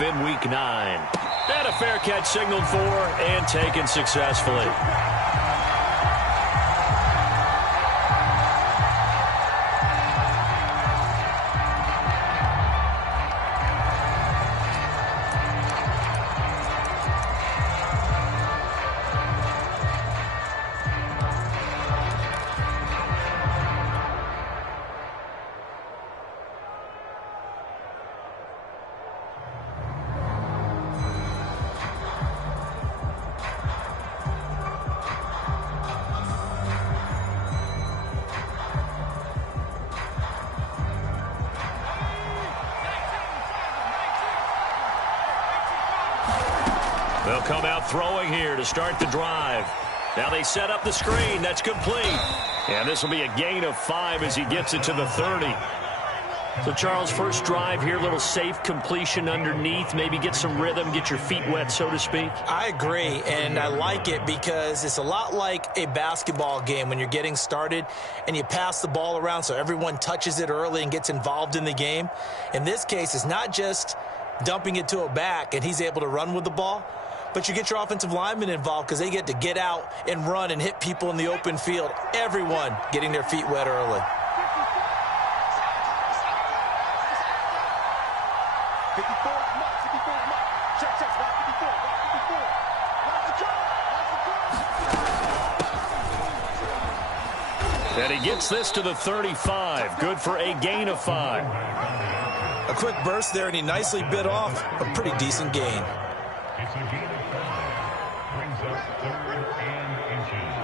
In week 9. And a fair catch signaled for and taken successfully. They'll come out throwing here to start the drive. Now they set up the screen. That's complete. And this will be a gain of 5 as he gets it to the 30. So, Charles, first drive here, little safe completion underneath. Maybe get some rhythm, get your feet wet, so to speak. I agree, and I like it because it's a lot like a basketball game when you're getting started and you pass the ball around so everyone touches it early and gets involved in the game. In this case, it's not just dumping it to a back and he's able to run with the ball, but you get your offensive linemen involved because they get to get out and run and hit people in the open field. Everyone getting their feet wet early. And he gets this to the 35. Good for a gain of 5. A quick burst there, and he nicely bit off a pretty decent gain. It's a gain of 5. Brings up 3rd and inches.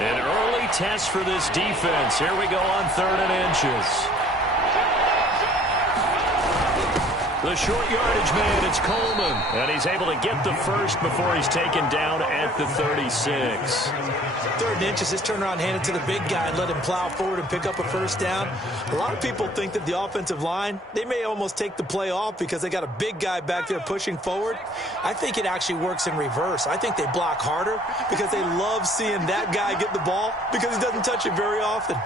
An early test for this defense. Here we go on 3rd and inches. The short yardage man, it's Coleman. And he's able to get the first before he's taken down at the 36. 3rd and inches, just turn around, hand it to the big guy and let him plow forward and pick up a first down. A lot of people think that the offensive line, they may almost take the play off because they got a big guy back there pushing forward. I think it actually works in reverse. I think they block harder because they love seeing that guy get the ball because he doesn't touch it very often.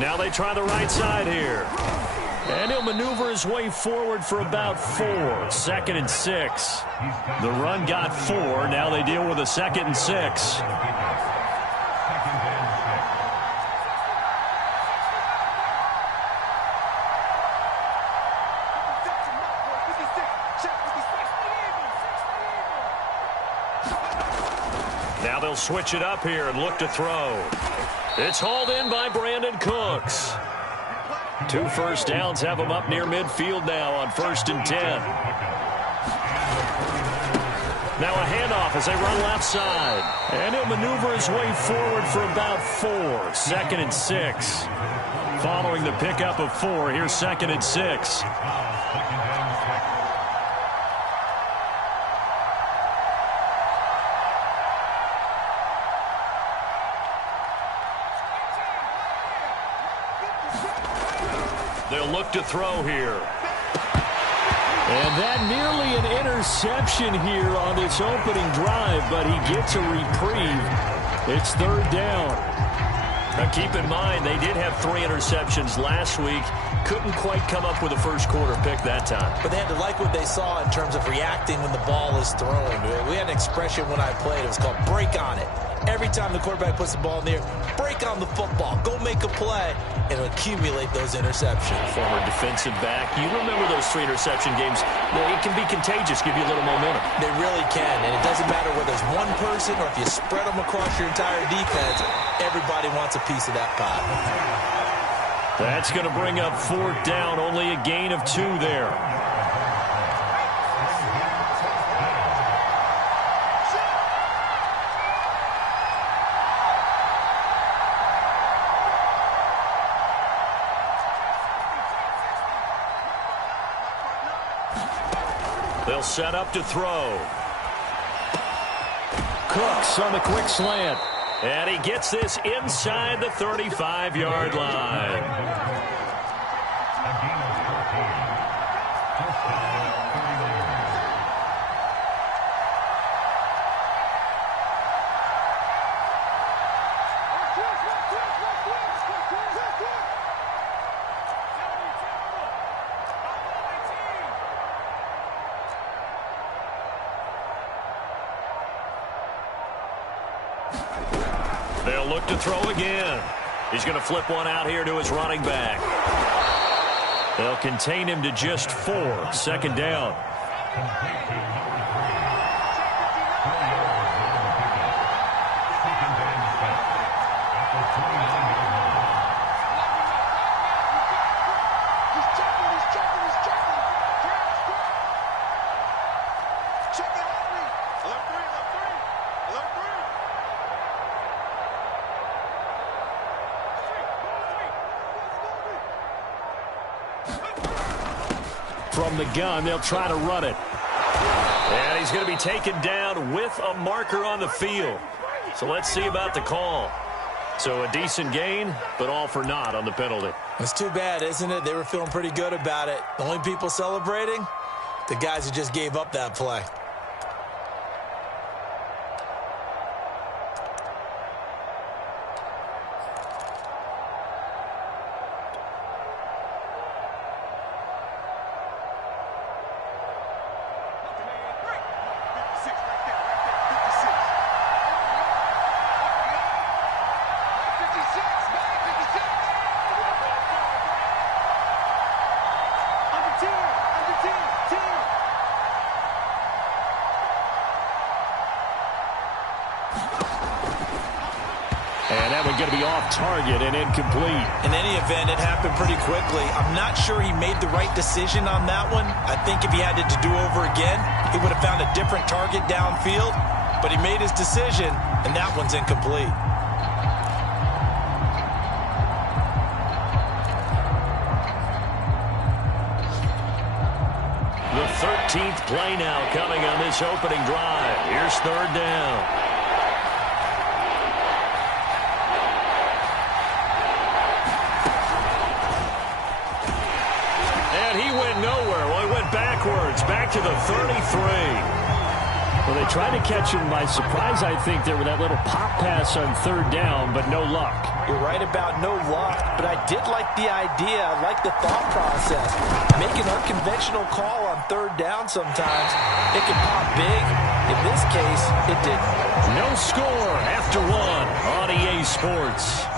Now they try the right side here. And he'll maneuver his way forward for about 4. 2nd and 6. The run got 4. Now they deal with a 2nd and 6. Now they'll switch it up here and look to throw. It's hauled in by Brandon Cooks. 2 first downs have him up near midfield now on 1st and 10. Now a handoff as they run left side. And he'll maneuver his way forward for about 4. 2nd and 6. Following the pickup of 4, here's 2nd and 6. They'll look to throw here. And that nearly an interception here on this opening drive, but he gets a reprieve. It's 3rd down. Now keep in mind, they did have 3 interceptions last week. Couldn't quite come up with a first quarter pick that time. But they had to like what they saw in terms of reacting when the ball is thrown. We had an expression when I played. It was called break on it. Every time the quarterback puts the ball in the air, break on the football. Go make a play and accumulate those interceptions. Former defensive back. You remember those 3 interception games. It can be contagious, give you a little momentum. They really can, and it doesn't matter whether it's one person or if you spread them across your entire defense. Everybody wants a piece of that pie. That's going to bring up 4th down. Only a gain of 2 there. They'll set up to throw. Cooks on the quick slant. And he gets this inside the 35-yard line. A gain of 14. First down, 39. They'll look to throw again. He's going to flip one out here to his running back. They'll contain him to just 4. Second down. From the gun, they'll try to run it. And he's going to be taken down with a marker on the field. So let's see about the call. So a decent gain, but all for naught on the penalty. It's too bad, isn't it? They were feeling pretty good about it. The only people celebrating, the guys who just gave up that play. And that one's going to be off target and incomplete. In any event, it happened pretty quickly. I'm not sure he made the right decision on that one. I think if he had it to do over again, he would have found a different target downfield. But he made his decision, and that one's incomplete. The 13th play now coming on this opening drive. Here's third down. Nowhere. Well, he went backwards, back to the 33. Well, they tried to catch him by surprise, I think, there with that little pop pass on third down, but no luck. You're right about no luck, but I did like the idea. I like the thought process. Make an unconventional call on third down sometimes. It can pop big. In this case, it didn't. No score after one on EA Sports.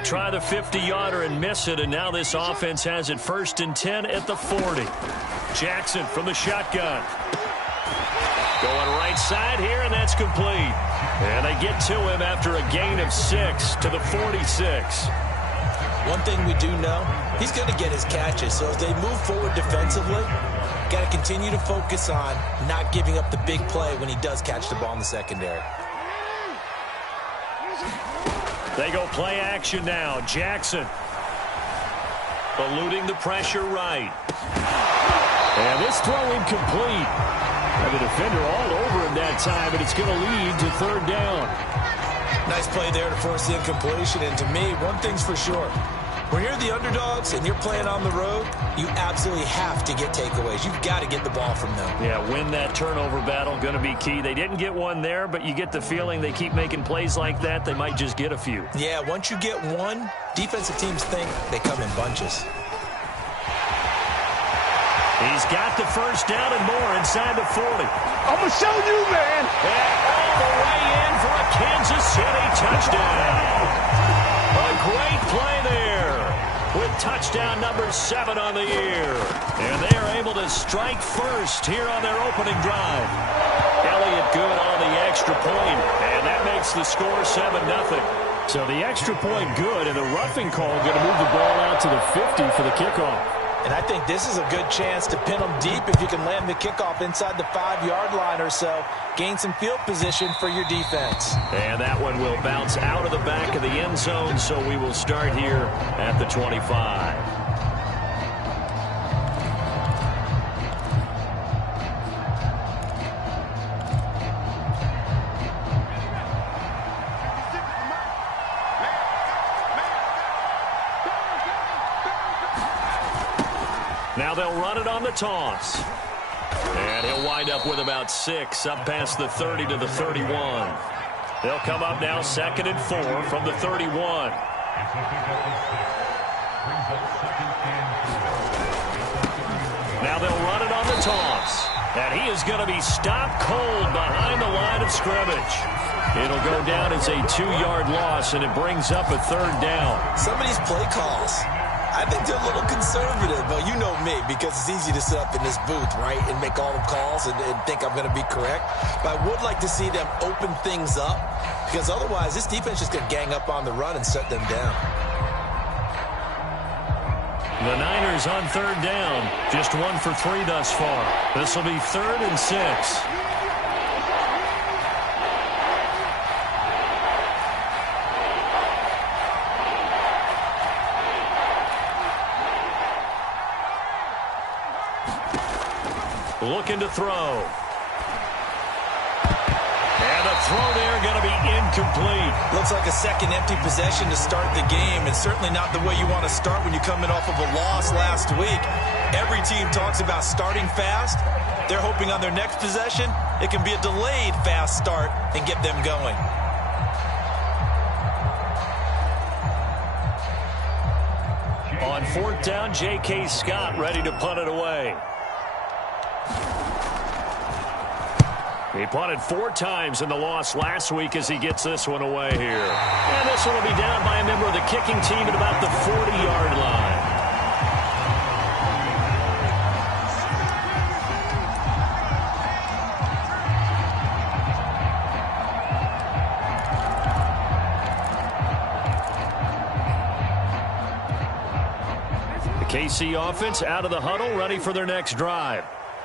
They try the 50-yarder and miss it, and now this offense has it 1st and 10 at the 40. Jackson from the shotgun. Going right side here, and that's complete. And they get to him after a gain of 6 to the 46. One thing we do know, he's going to get his catches. So as they move forward defensively, got to continue to focus on not giving up the big play when he does catch the ball in the secondary. They go play action now. Jackson eluding the pressure right. And this throw incomplete. And the defender all over him that time, and it's going to lead to third down. Nice play there to force the incompletion. And to me, one thing's for sure. When you're the underdogs and you're playing on the road, you absolutely have to get takeaways. You've got to get the ball from them. Yeah, win that turnover battle, going to be key. They didn't get one there, but you get the feeling they keep making plays like that, they might just get a few. Yeah, once you get one, defensive teams think they come in bunches. He's got the first down and more inside the 40. I'm going to show you, man. And all the way in for a Kansas City touchdown. A great play there with touchdown number 7 on the year. And they are able to strike first here on their opening drive. Elliott good on the extra point, and that makes the score 7-0. So the extra point good, and the roughing call going to move the ball out to the 50 for the kickoff. And I think this is a good chance to pin them deep if you can land the kickoff inside the 5-yard line or so. Gain some field position for your defense. And that one will bounce out of the back of the end zone, so we will start here at the 25. Now they'll run it on the toss. And he'll wind up with about 6 up past the 30 to the 31. They'll come up now 2nd and 4 from the 31. Now they'll run it on the toss. And he is going to be stopped cold behind the line of scrimmage. It'll go down as a 2-yard loss, and it brings up a 3rd down. Some of these play calls, I think they're a little conservative. Well, you know me, because it's easy to sit up in this booth, right, and make all the calls and think I'm going to be correct. But I would like to see them open things up, because otherwise this defense is just going to gang up on the run and shut them down. The Niners on 3rd down, just 1 for 3 thus far. This will be 3rd and 6. Looking to throw. And the throw there going to be incomplete. Looks like a second empty possession to start the game, and certainly not the way you want to start when you're coming off of a loss last week. Every team talks about starting fast. They're hoping on their next possession it can be a delayed fast start and get them going. On 4th down, J.K. Scott ready to punt it away. He punted 4 times in the loss last week as he gets this one away here. And this one will be down by a member of the kicking team at about the 40-yard line. The KC offense out of the huddle, ready for their next drive.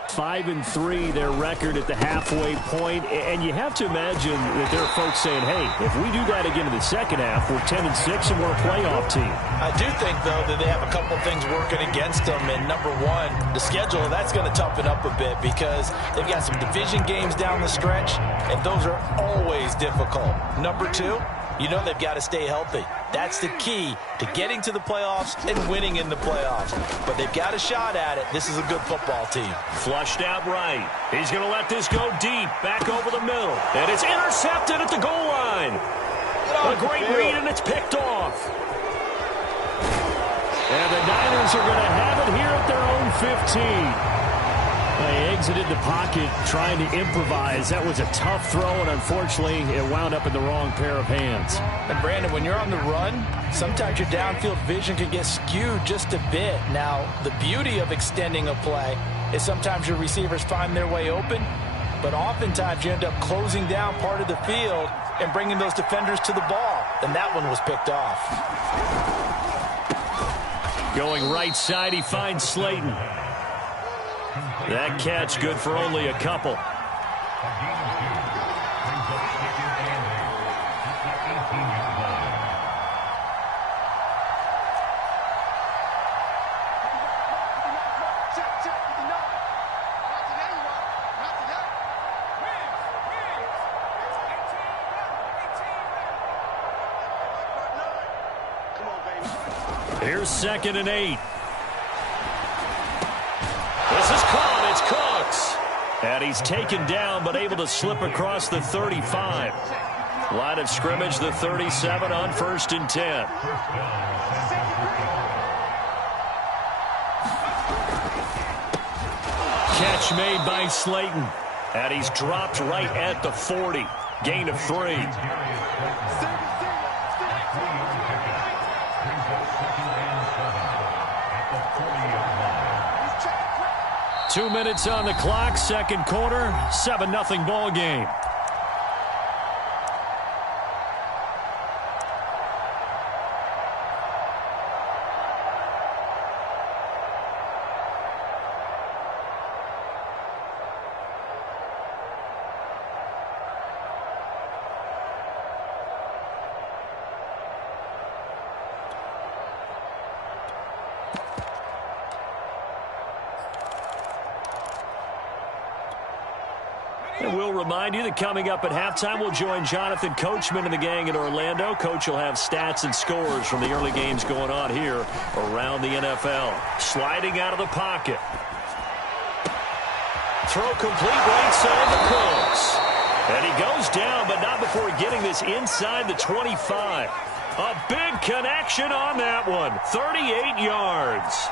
5-3, their record at the halfway point, and you have to imagine that there are folks saying, hey, if we do that again in the second half, we're 10-6 and we're a playoff team. I do think, though, that they have a couple things working against them, and number one, the schedule, that's going to toughen up a bit because they've got some division games down the stretch, and those are always difficult. Number two, you know they've got to stay healthy. That's the key to getting to the playoffs and winning in the playoffs. But they've got a shot at it. This is a good football team. Flushed out right. He's going to let this go deep, back over the middle. And it's intercepted at the goal line. A great read, and it's picked off. And the Niners are going to have it here at their own 15. They exited the pocket trying to improvise. That was a tough throw, and unfortunately, it wound up in the wrong pair of hands. And, Brandon, when you're on the run, sometimes your downfield vision can get skewed just a bit. Now, the beauty of extending a play is sometimes your receivers find their way open, but oftentimes you end up closing down part of the field and bringing those defenders to the ball, and that one was picked off. Going right side, he finds Slayton. That catch good for only a couple. Here's 2nd and 8. This is caught. It's Cooks. And he's taken down, but able to slip across the 35. Line of scrimmage, the 37 on 1st and 10. Catch made by Slayton. And he's dropped right at the 40. Gain of 3. 2 minutes on the clock, second quarter, 7-0 ball game. And we'll remind you that coming up at halftime, we'll join Jonathan Coachman and the gang in Orlando. Coach will have stats and scores from the early games going on here around the NFL. Sliding out of the pocket. Throw complete right side to Cooks. And he goes down, but not before getting this inside the 25. A big connection on that one. 38 yards.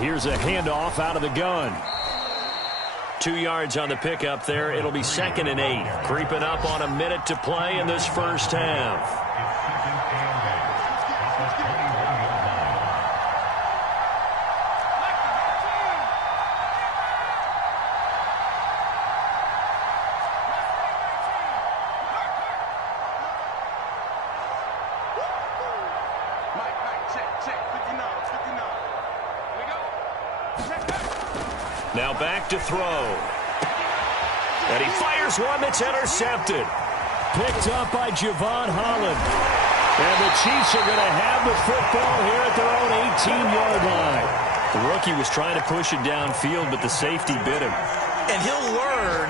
Here's a handoff out of the gun. 2 yards on the pickup there. It'll be 2nd and 8. Creeping up on a minute to play in this first half. Now back to throw. And he fires one that's intercepted. Picked up by Javon Holland. And the Chiefs are going to have the football here at their own 18-yard line. The rookie was trying to push it downfield, but the safety bit him. And he'll learn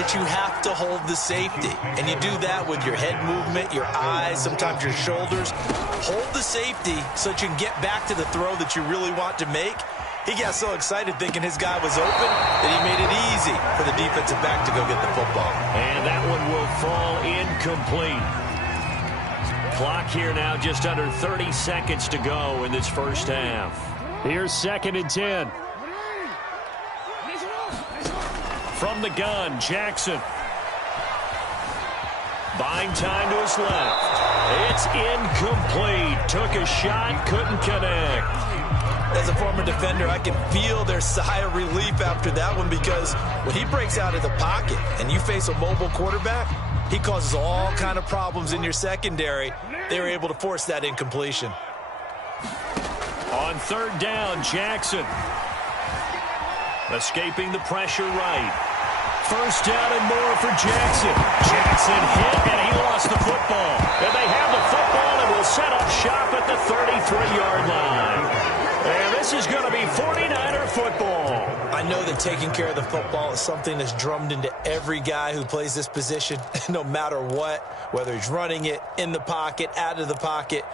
that you have to hold the safety. And you do that with your head movement, your eyes, sometimes your shoulders. Hold the safety so that you can get back to the throw that you really want to make. He got so excited thinking his guy was open that he made it easy for the defensive back to go get the football. And that one will fall incomplete. Clock here now, just under 30 seconds to go in this first half. Here's 2nd and 10. From the gun, Jackson. Buying time to his left. It's incomplete. Took a shot, couldn't connect. As a former defender, I can feel their sigh of relief after that one, because when he breaks out of the pocket and you face a mobile quarterback, he causes all kind of problems in your secondary. They were able to force that incompletion. On 3rd down, Jackson. Escaping the pressure right. 1st down and more for Jackson. Jackson hit, and he lost the football. And they have the football and will set up shop at the 33-yard line. And this is going to be 49er football. I know that taking care of the football is something that's drummed into every guy who plays this position, no matter what, whether he's running it, in the pocket, out of the pocket.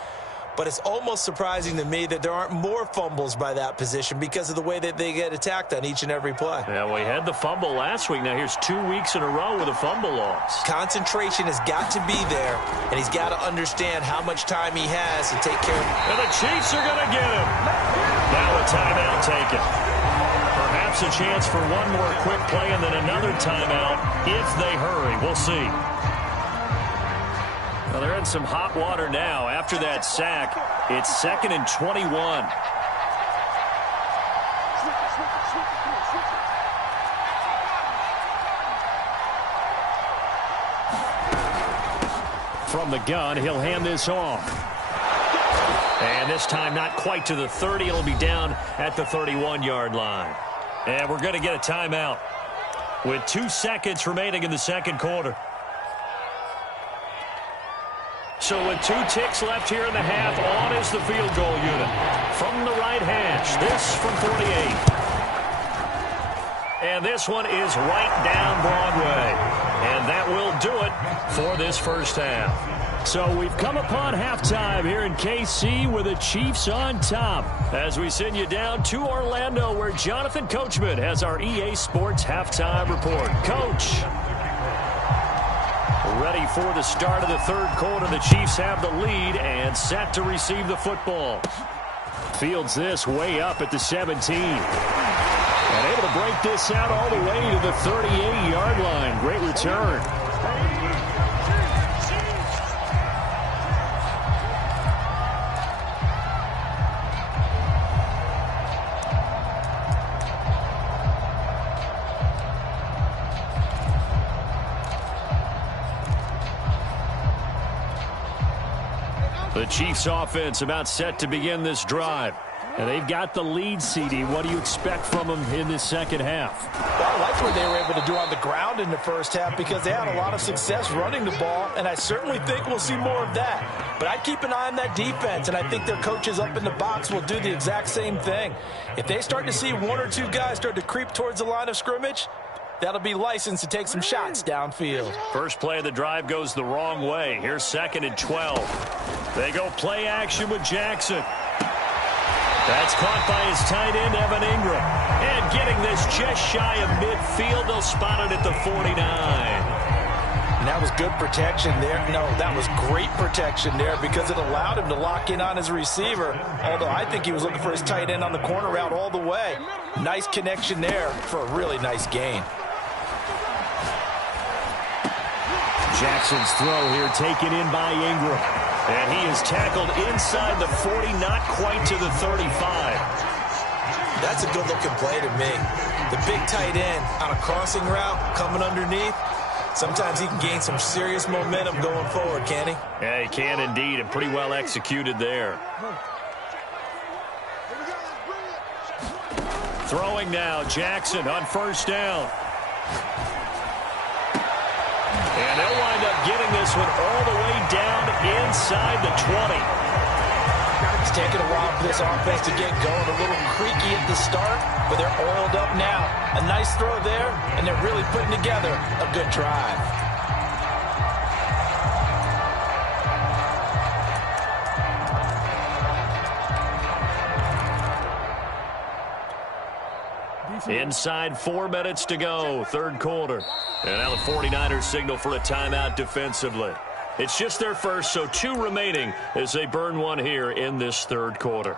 But it's almost surprising to me that there aren't more fumbles by that position because of the way that they get attacked on each and every play. Yeah, we had the fumble last week. Now here's 2 weeks in a row with a fumble loss. Concentration has got to be there, and he's got to understand how much time he has to take care of it. And the Chiefs are going to get him. Now a timeout taken. Perhaps a chance for one more quick play and then another timeout if they hurry. We'll see. Well, they're in some hot water now. After that sack, it's 2nd and 21. From the gun, he'll hand this off. And this time not quite to the 30. It'll be down at the 31-yard line. And we're going to get a timeout with 2 seconds remaining in the second quarter. So with 2 ticks left here in the half, on is the field goal unit. From the right hash, this from 48. And this one is right down Broadway. And that will do it for this first half. So we've come upon halftime here in KC with the Chiefs on top. As we send you down to Orlando, where Jonathan Coachman has our EA Sports halftime report. Coach. Ready for the start of the third quarter. The Chiefs have the lead and set to receive the football. Fields this way up at the 17. And able to break this out all the way to the 38-yard line. Great return. The Chiefs offense about set to begin this drive. And they've got the lead, CD. What do you expect from them in this second half? Well, I like what they were able to do on the ground in the first half because they had a lot of success running the ball, and I certainly think we'll see more of that. But I'd keep an eye on that defense, and I think their coaches up in the box will do the exact same thing. If they start to see one or two guys start to creep towards the line of scrimmage, that'll be licensed to take some shots downfield. First play of the drive goes the wrong way. Here's 2nd and 12. They go play action with Jackson. That's caught by his tight end, Evan Ingram. And getting this just shy of midfield, they'll spot it at the 49. And that was good protection there. No, that was great protection there because it allowed him to lock in on his receiver. Although I think he was looking for his tight end on the corner route all the way. Nice connection there for a really nice gain. Jackson's throw here taken in by Ingram. And he is tackled inside the 40, not quite to the 35. That's a good-looking play to me. The big tight end on a crossing route coming underneath. Sometimes he can gain some serious momentum going forward, can't he? Yeah, he can indeed, and pretty well executed there. Throwing now, Jackson on first down. And they'll wind up getting this one all the way down inside the 20. It's taken a while for this offense to get going. A little creaky at the start, but they're oiled up now. A nice throw there, and they're really putting together a good drive. Inside 4 minutes to go, third quarter. And now the 49ers signal for a timeout defensively. It's just their first, so 2 remaining as they burn one here in this third quarter.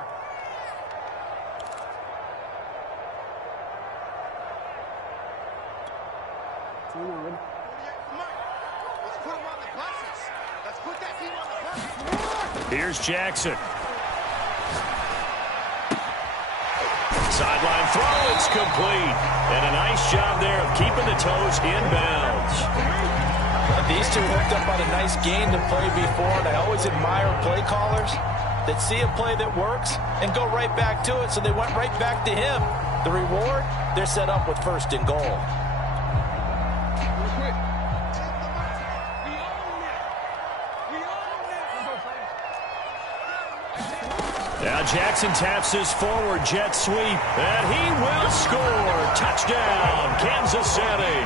Here's Jackson. Sideline throw, it's complete. And a nice job there of keeping the toes inbounds. These two hooked up on a nice game to play before, and I always admire play callers that see a play that works and go right back to it, so they went right back to him. The reward, they're set up with 1st and goal. Now Jackson taps his forward jet sweep, and he will score. Touchdown, Kansas City.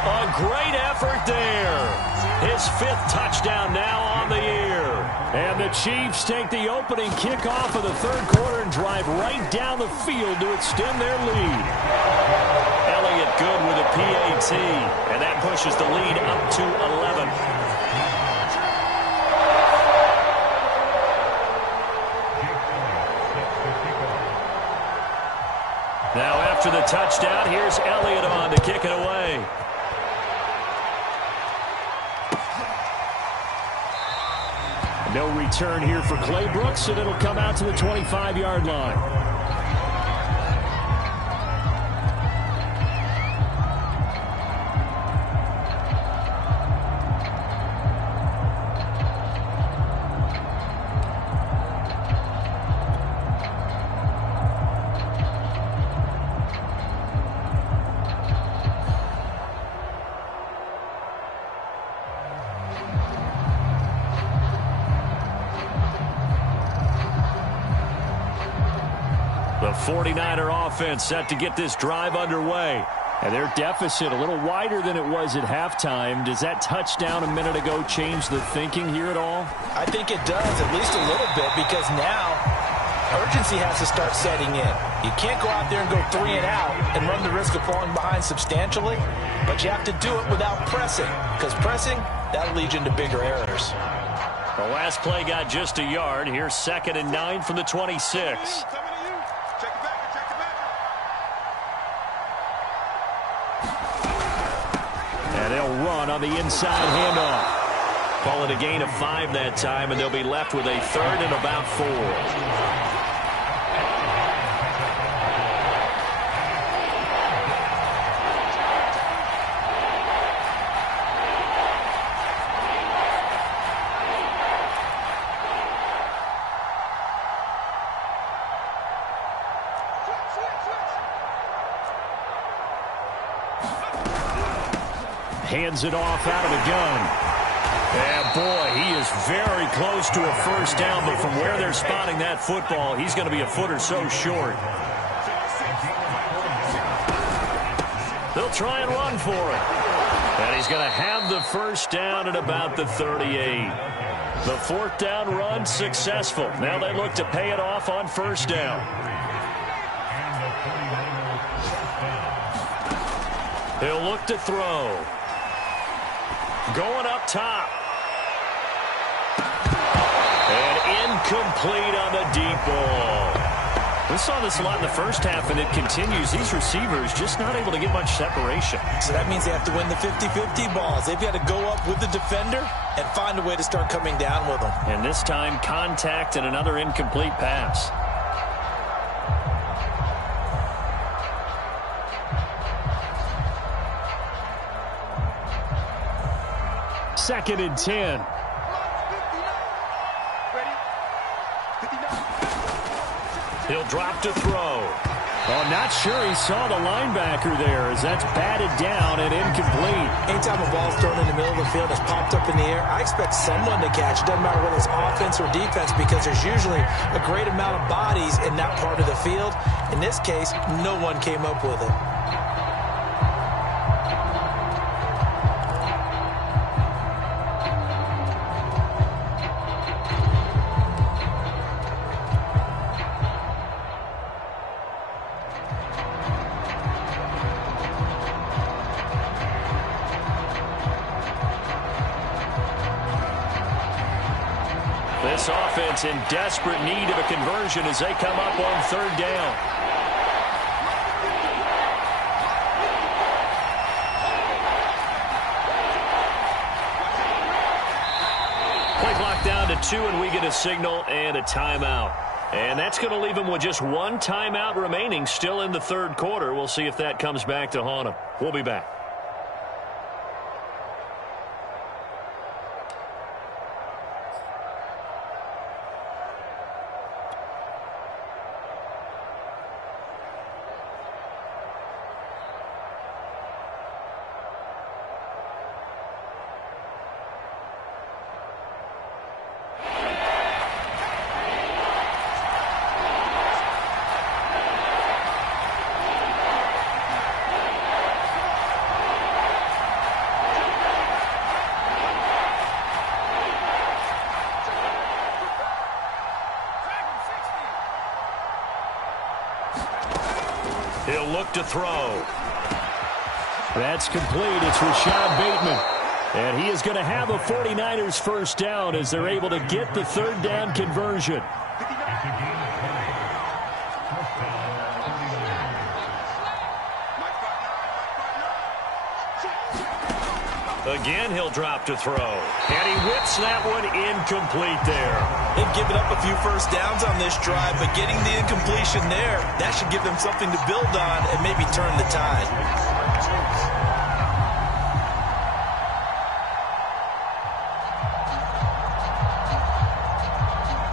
A great effort there. His 5th touchdown now on the year. And the Chiefs take the opening kickoff of the third quarter and drive right down the field to extend their lead. Elliott good with a PAT, and that pushes the lead up to 11. Now after the touchdown, here's Elliott on to kick it away. No return here for Clay Brooks, and it'll come out to the 25-yard line. The 49er offense set to get this drive underway. And their deficit a little wider than it was at halftime. Does that touchdown a minute ago change the thinking here at all? I think it does, at least a little bit, because now urgency has to start setting in. You can't go out there and go 3 and out and run the risk of falling behind substantially, but you have to do it without pressing, because pressing, that'll lead you into bigger errors. The last play got just a yard. Here's 2nd and 9 from the 26. And they'll run on the inside handoff. Call it a gain of 5 that time, and they'll be left with a 3rd and about 4. Hands it off out of the gun. And boy, he is very close to a first down, but from where they're spotting that football, he's going to be a foot or so short. They'll try and run for it. And he's going to have the first down at about the 38. The 4th down run successful. Now they look to pay it off on first down. He'll look to throw. Going up top. And incomplete on the deep ball. We saw this a lot in the first half, and it continues. These receivers just not able to get much separation. So that means they have to win the 50-50 balls. They've got to go up with the defender and find a way to start coming down with them. And this time, contact and another incomplete pass. Second and 10. He'll drop to throw. Oh, not sure he saw the linebacker there as that's batted down and incomplete. Anytime a ball's thrown in the middle of the field, it's popped up in the air, I expect someone to catch. It doesn't matter whether it's offense or defense, because there's usually a great amount of bodies in that part of the field. In this case, no one came up with it. This offense in desperate need of a conversion as they come up on 3rd down. Play clock down to 2, and we get a signal and a timeout. And that's going to leave them with just 1 timeout remaining still in the 3rd quarter. We'll see if that comes back to haunt them. We'll be back. He'll look to throw. That's complete. It's Rashad Bateman. And he is going to have a 49ers first down as they're able to get the 3rd down conversion. Again, he'll drop to throw. And he whips that one incomplete there. They've given up a few first downs on this drive, but getting the incompletion there, that should give them something to build on and maybe turn the tide.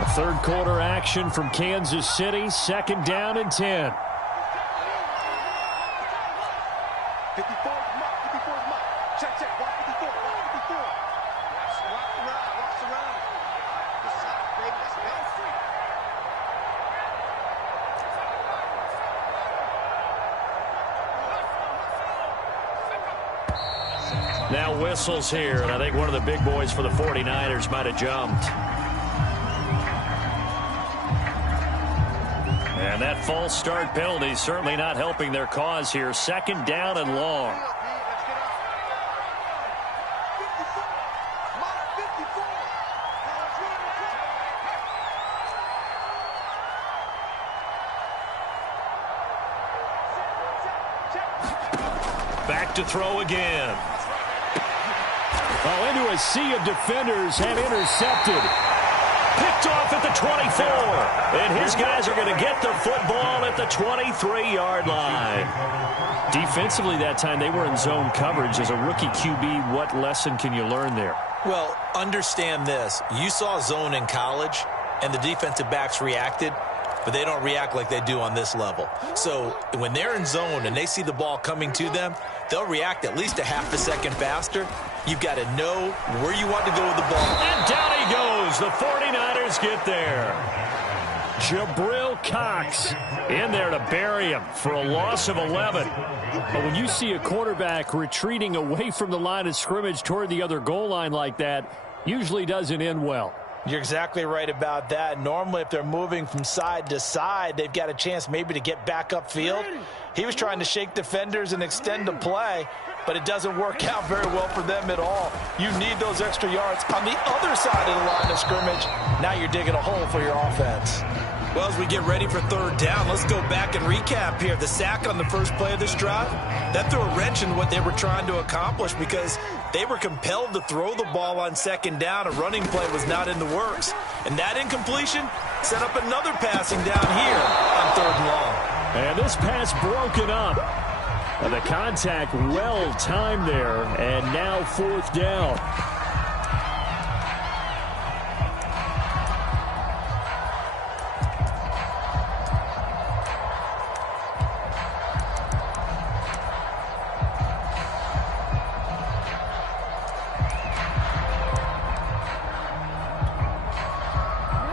A 3rd quarter action from Kansas City. 2nd down and 10. 54 is mark. 54 is mark. Check, check. Watch 54. Watch 54. Watch the run. Watch the run. This side, baby. That's Bell Street. Now whistles here, and I think one of the big boys for the 49ers might have jumped. And that false start penalty is certainly not helping their cause here. Second down and long. Back to throw again. Oh, into a sea of defenders and intercepted. Picked off at the 24. And his guys are going to get the football at the 23-yard line. Defensively that time, they were in zone coverage. As a rookie QB, what lesson can you learn there? Well, understand this. You saw zone in college, and the defensive backs reacted, but they don't react like they do on this level. So when they're in zone and they see the ball coming to them, they'll react at least a half a second faster. You've got to know where you want to go with the ball. And down he goes. The 49ers get there. Jabril Cox in there to bury him for a loss of 11. But when you see a quarterback retreating away from the line of scrimmage toward the other goal line like that, usually doesn't end well. You're exactly right about that. Normally, if they're moving from side to side, they've got a chance maybe to get back upfield. He was trying to shake defenders and extend the play, but it doesn't work out very well for them at all. You need those extra yards on the other side of the line of scrimmage. Now you're digging a hole for your offense. Well, as we get ready for third down, let's go back and recap here. The sack on the first play of this drive, that threw a wrench in what they were trying to accomplish because they were compelled to throw the ball on second down. A running play was not in the works. And that incompletion set up another passing down here on third and long. And this pass broken up. And the contact well timed there. And now fourth down.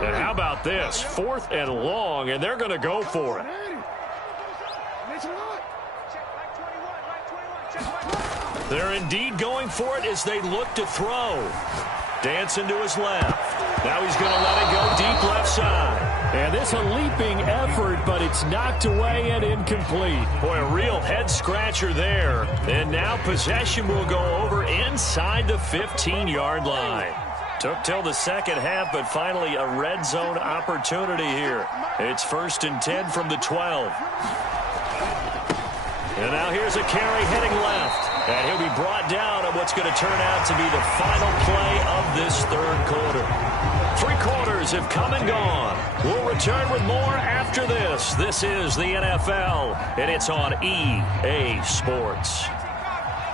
And how about this? Fourth and long, and they're going to go for it. They're indeed going for it as they look to throw. Dancing to his left. Now he's going to let it go deep left side. And this a leaping effort, but it's knocked away and incomplete. Boy, a real head-scratcher there. And now possession will go over inside the 15-yard line. Took till the second half, but finally a red zone opportunity here. It's 1st and 10 from the 12. And now here's a carry heading left. And he'll be brought down on what's going to turn out to be the final play of this third quarter. 3 quarters have come and gone. We'll return with more after this. This is the NFL, and it's on EA Sports.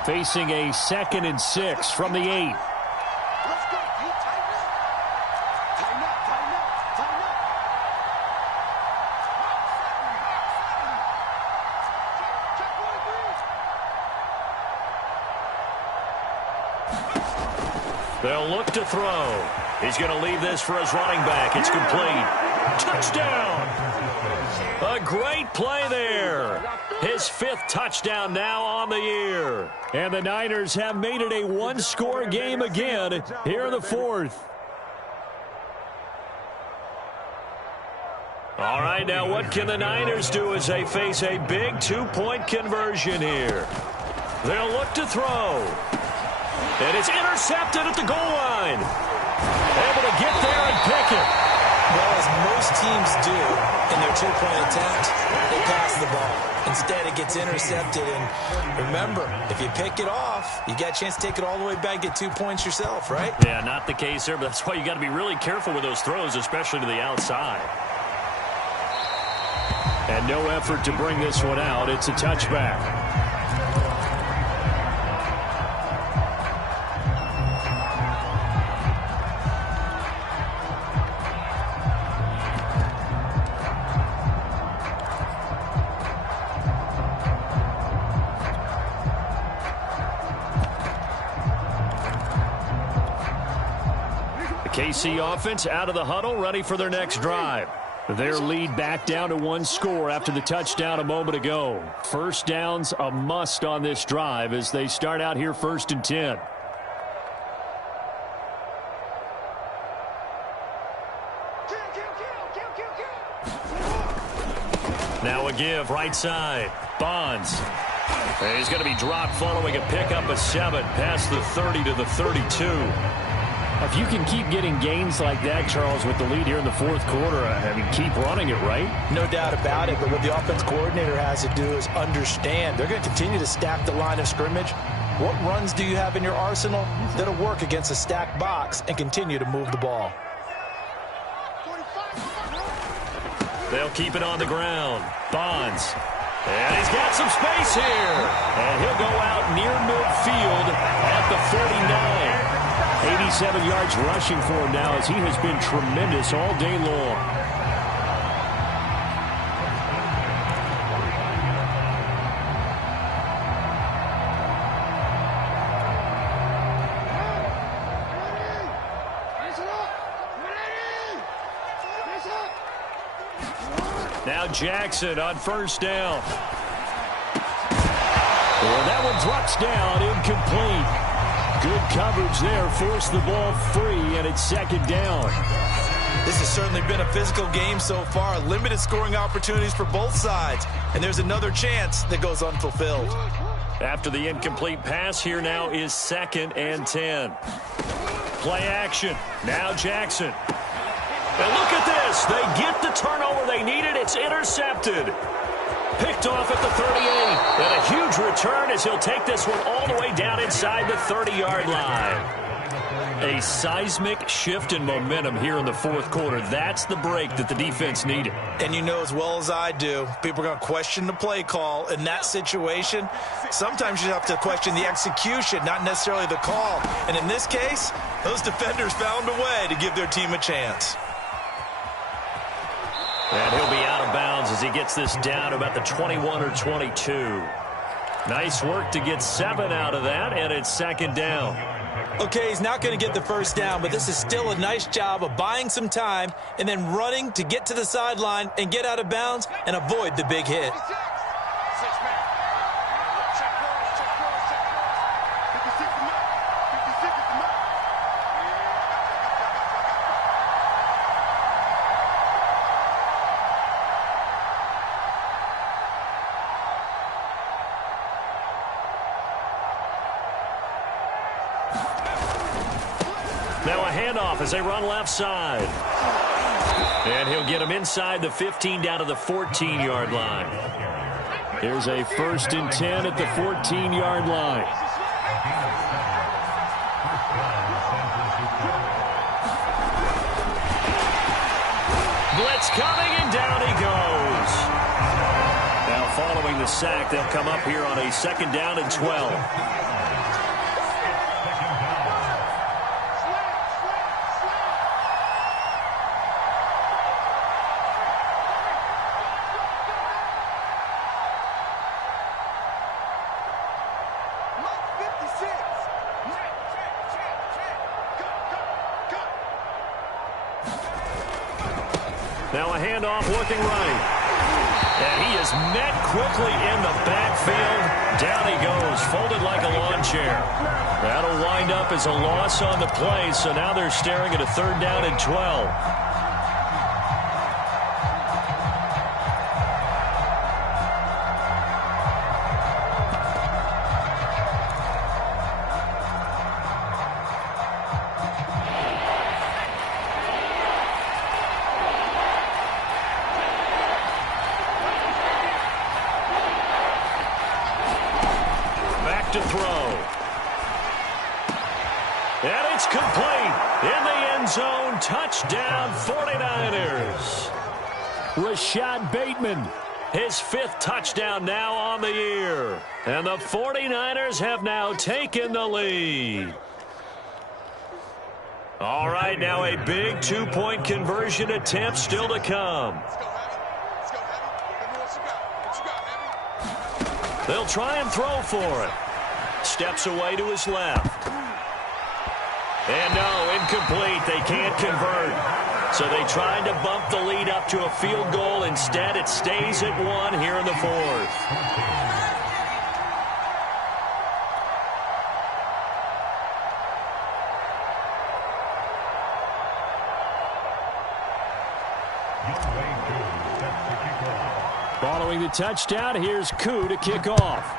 Facing a 2nd and 6 from the 8. They'll look to throw. He's going to leave this for his running back. It's complete. Touchdown! A great play there. His 5th touchdown now on the year. And the Niners have made it a one-score game again here in the 4th. All right, now what can the Niners do as they face a big 2-point conversion here? They'll look to throw. And it's intercepted at the goal line. Able to get there and pick it. Well, as most teams do in their 2-point attempt, they pass the ball. Instead, it gets intercepted. And remember, if you pick it off, you got a chance to take it all the way back, get 2 points yourself, right? Yeah, not the case there, but that's why you got to be really careful with those throws, especially to the outside. And no effort to bring this one out. It's a touchback. KC offense out of the huddle, ready for their next drive. Their lead back down to one score after the touchdown a moment ago. First down's a must on this drive as they start out here 1st and 10. Now a give right side. Bonds. He's going to be dropped following a pickup of 7 past the 30 to the 32. If you can keep getting gains like that, Charles, with the lead here in the 4th quarter, I mean, keep running it, right? No doubt about it, but what the offense coordinator has to do is understand they're going to continue to stack the line of scrimmage. What runs do you have in your arsenal that'll work against a stacked box and continue to move the ball? They'll keep it on the ground. Bonds. And he's got some space here. And he'll go out near midfield at the 49. 87 yards rushing for him now as he has been tremendous all day long. Now Jackson on 1st down. Well, that one drops down, incomplete. Good coverage there, forced the ball free, and it's 2nd down. This has certainly been a physical game so far. Limited scoring opportunities for both sides, and there's another chance that goes unfulfilled. After the incomplete pass, here now is 2nd and 10. Play action. Now Jackson. And look at this. They get the turnover they needed. It's intercepted. Picked off at the 38. And a huge return as he'll take this one all the way down inside the 30-yard line. A seismic shift in momentum here in the 4th quarter. That's the break that the defense needed. And you know as well as I do, people are going to question the play call in that situation. Sometimes you have to question the execution, not necessarily the call. And in this case, those defenders found a way to give their team a chance. And he'll be out of bounds as he gets this down to about the 21 or 22. Nice work to get 7 out of that, and it's 2nd down. Okay, he's not going to get the 1st down, but this is still a nice job of buying some time and then running to get to the sideline and get out of bounds and avoid the big hit. Now a handoff as they run left side. And he'll get him inside the 15 down to the 14-yard line. Here's a 1st and 10 at the 14-yard line. Blitz coming, and down he goes. Now following the sack, they'll come up here on a 2nd down and 12. Now a handoff looking right. And he is met quickly in the backfield. Down he goes, folded like a lawn chair. That'll wind up as a loss on the play, so now they're staring at a 3rd down and 12. To throw. And it's complete. In the end zone. Touchdown 49ers. Rashad Bateman. His 5th touchdown now on the year. And the 49ers have now taken the lead. All right, now a big 2-point conversion attempt still to come. They'll try and throw for it. Steps away to his left. And no, incomplete. They can't convert. So they tried to bump the lead up to a field goal. Instead, it stays at 1 here in the fourth. Following the touchdown, here's Koo to kick off.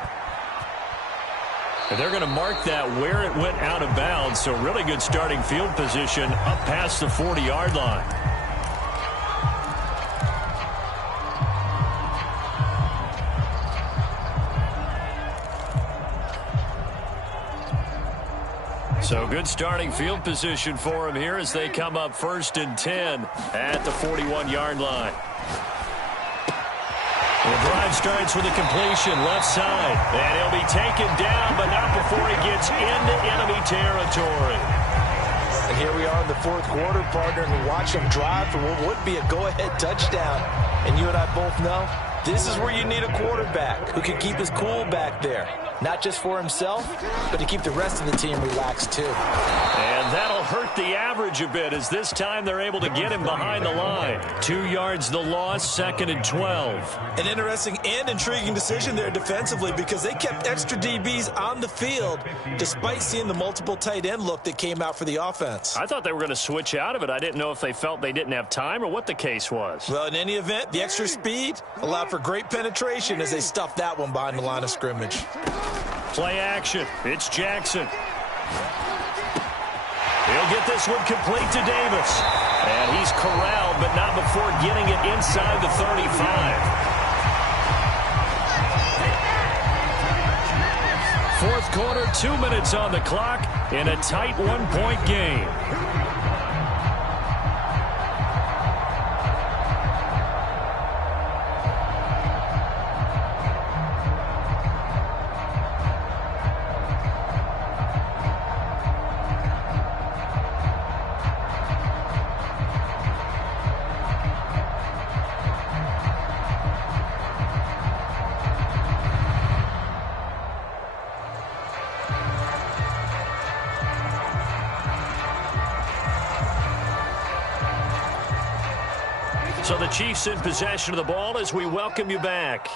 And they're going to mark that where it went out of bounds, so really good starting field position up past the 40-yard line. So good starting field position for him here as they come up 1st and 10 at the 41-yard line. The drive starts with a completion left side, and he'll be taken down, but not before he gets into enemy territory. And here we are in the fourth quarter, partner, and we watch him drive for what would be a go-ahead touchdown. And you and I both know this is where you need a quarterback who can keep his cool back there. Not just for himself, but to keep the rest of the team relaxed too. And that'll hurt the average a bit as this time they're able to get him behind the line. 2 yards the loss, 2nd and 12. An interesting and intriguing decision there defensively because they kept extra DBs on the field despite seeing the multiple tight end look that came out for the offense. I thought they were going to switch out of it. I didn't know if they felt they didn't have time or what the case was. Well, in any event, the extra speed allowed for great penetration as they stuffed that one behind the line of scrimmage. Play action. It's Jackson. He'll get this one complete to Davis. And he's corralled, but not before getting it inside the 35. Fourth quarter, 2 minutes on the clock in a tight 1-point game. So the Chiefs in possession of the ball as we welcome you back.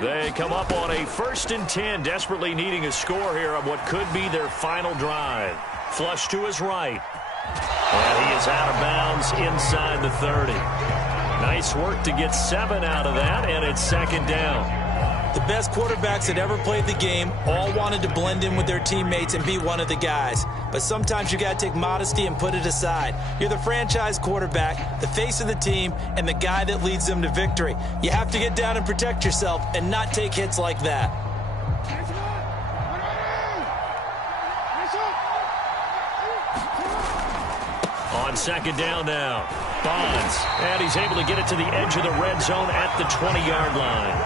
They come up on a 1st and 10, desperately needing a score here on what could be their final drive. Flush to his right. And he is out of bounds inside the 30. Nice work to get 7 out of that, and it's 2nd down. The best quarterbacks that ever played the game all wanted to blend in with their teammates and be one of the guys. But sometimes you got to take modesty and put it aside. You're the franchise quarterback, the face of the team, and the guy that leads them to victory. You have to get down and protect yourself and not take hits like that. On 2nd down now, Bonds, and he's able to get it to the edge of the red zone at the 20-yard line.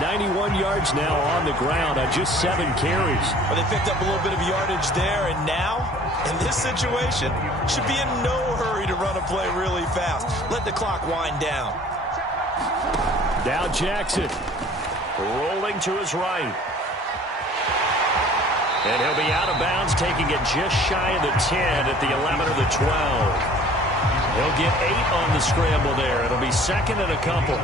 91 yards now on the ground on just 7 carries. Well, they picked up a little bit of yardage there, and now, in this situation, should be in no hurry to run a play really fast. Let the clock wind down. Now Jackson, rolling to his right. And he'll be out of bounds, taking it just shy of the 10 at the 11 or the 12. He'll get 8 on the scramble there. It'll be 2nd and a couple.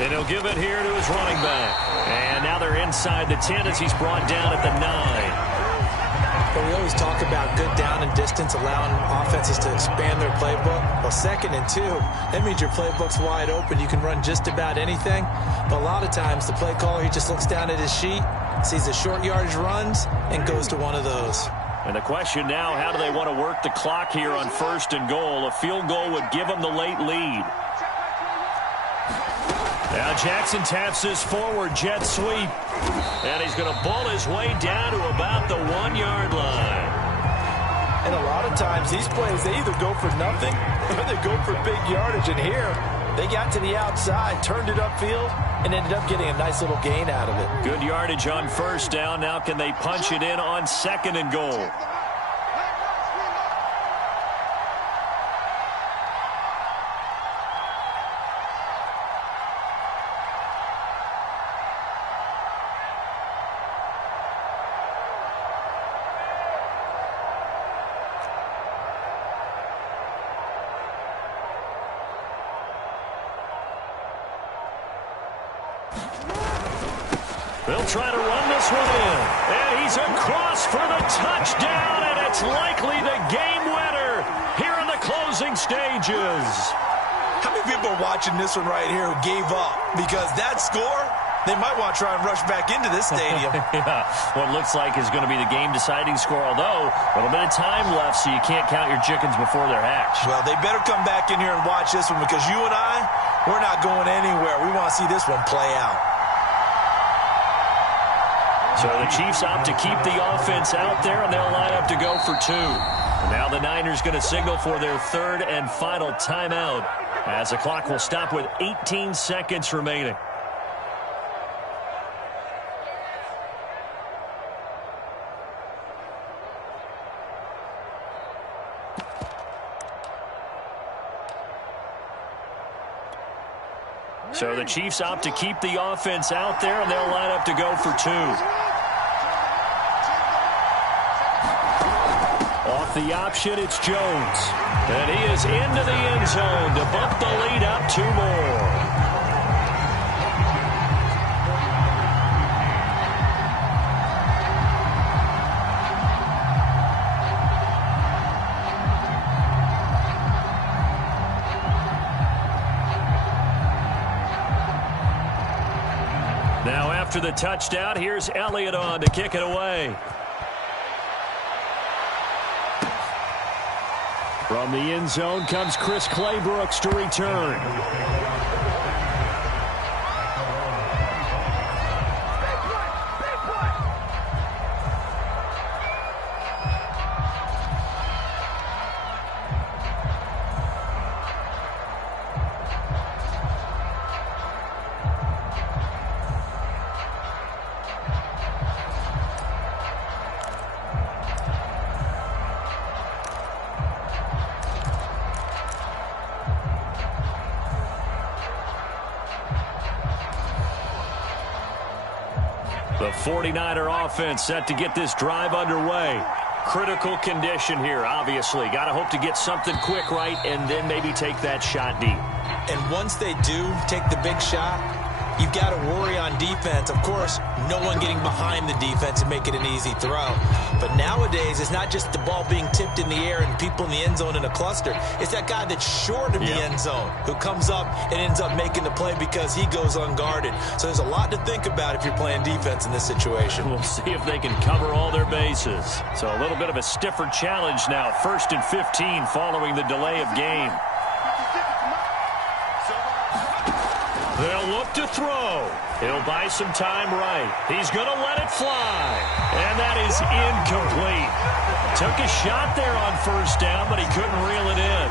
And he'll give it here to his running back. And now they're inside the 10 as he's brought down at the 9. But we always talk about good down and distance, allowing offenses to expand their playbook. Well, 2nd and 2, that means your playbook's wide open. You can run just about anything. But a lot of times, the play caller, he just looks down at his sheet, sees the short yardage runs, and goes to one of those. And the question now, how do they want to work the clock here on 1st and goal? A field goal would give them the late lead. Now Jackson taps his forward jet sweep. And he's going to ball his way down to about the 1-yard line. And a lot of times these plays, they either go for nothing or they go for big yardage. And here, they got to the outside, turned it upfield, and ended up getting a nice little gain out of it. Good yardage on 1st down. Now can they punch it in on 2nd and goal? They'll try to run this one in. And he's across for the touchdown, and it's likely the game winner here in the closing stages. How many people are watching this one right here who gave up? Because that score, they might want to try and rush back into this stadium. Yeah, what looks like is going to be the game-deciding score, although a little bit of time left, so you can't count your chickens before they're hatched. Well, they better come back in here and watch this one, because you and I, we're not going anywhere. We want to see this one play out. So the Chiefs opt to keep the offense out there, and they'll line up to go for two. And now the Niners going to signal for their third and final timeout, as the clock will stop with 18 seconds remaining. So the Chiefs opt to keep the offense out there, and they'll line up to go for two. Off the option, it's Jones. And he is into the end zone to bump the lead up two more. Now after the touchdown, here's Elliott on to kick it away. From the end zone comes Chris Claybrooks to return. The 49er offense set to get this drive underway. Critical condition here, obviously. Got to hope to get something quick right and then maybe take that shot deep. And once they do take the big shot, you've got to worry on defense. Of course, no one getting behind the defense and make it an easy throw. But nowadays, it's not just the ball being tipped in the air and people in the end zone in a cluster. It's that guy that's short of the end zone who comes up and ends up making the play because he goes unguarded. So there's a lot to think about if you're playing defense in this situation. We'll see if they can cover all their bases. So a little bit of a stiffer challenge now. 1st and 15 following the delay of game. They'll look to throw. He'll buy some time right. He's going to let it fly. And that is incomplete. Took a shot there on first down, but he couldn't reel it in.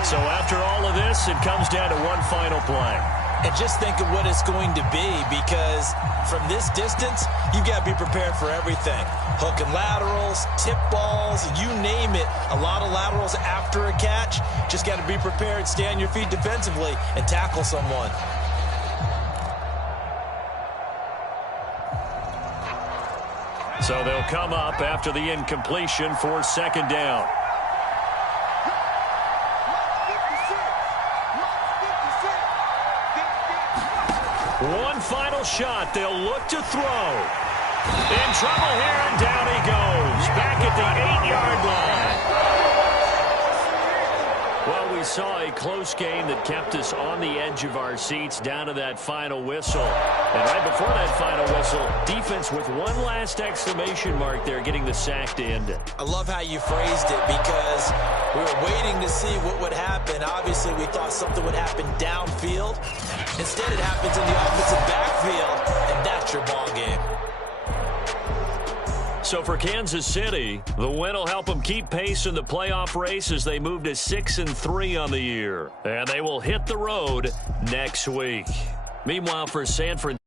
So after all of this, it comes down to one final play. And just think of what it's going to be, because from this distance, you've got to be prepared for everything. Hook and laterals, tip balls, you name it. A lot of laterals after a catch. Just got to be prepared, stay on your feet defensively, and tackle someone. So they'll come up after the incompletion for 2nd down. One final shot. They'll look to throw. In trouble here, and down he goes. Back at the 8-yard line. Well, we saw a close game that kept us on the edge of our seats down to that final whistle. And right before that final whistle, defense with one last exclamation mark there, getting the sack to end it. I love how you phrased it, because we were waiting to see what would happen. Obviously, we thought something would happen downfield. Instead, it happens in the offensive backfield, and that's your ball game. So for Kansas City, the win will help them keep pace in the playoff race as they move to 6-3 on the year. And they will hit the road next week. Meanwhile, for San Francisco,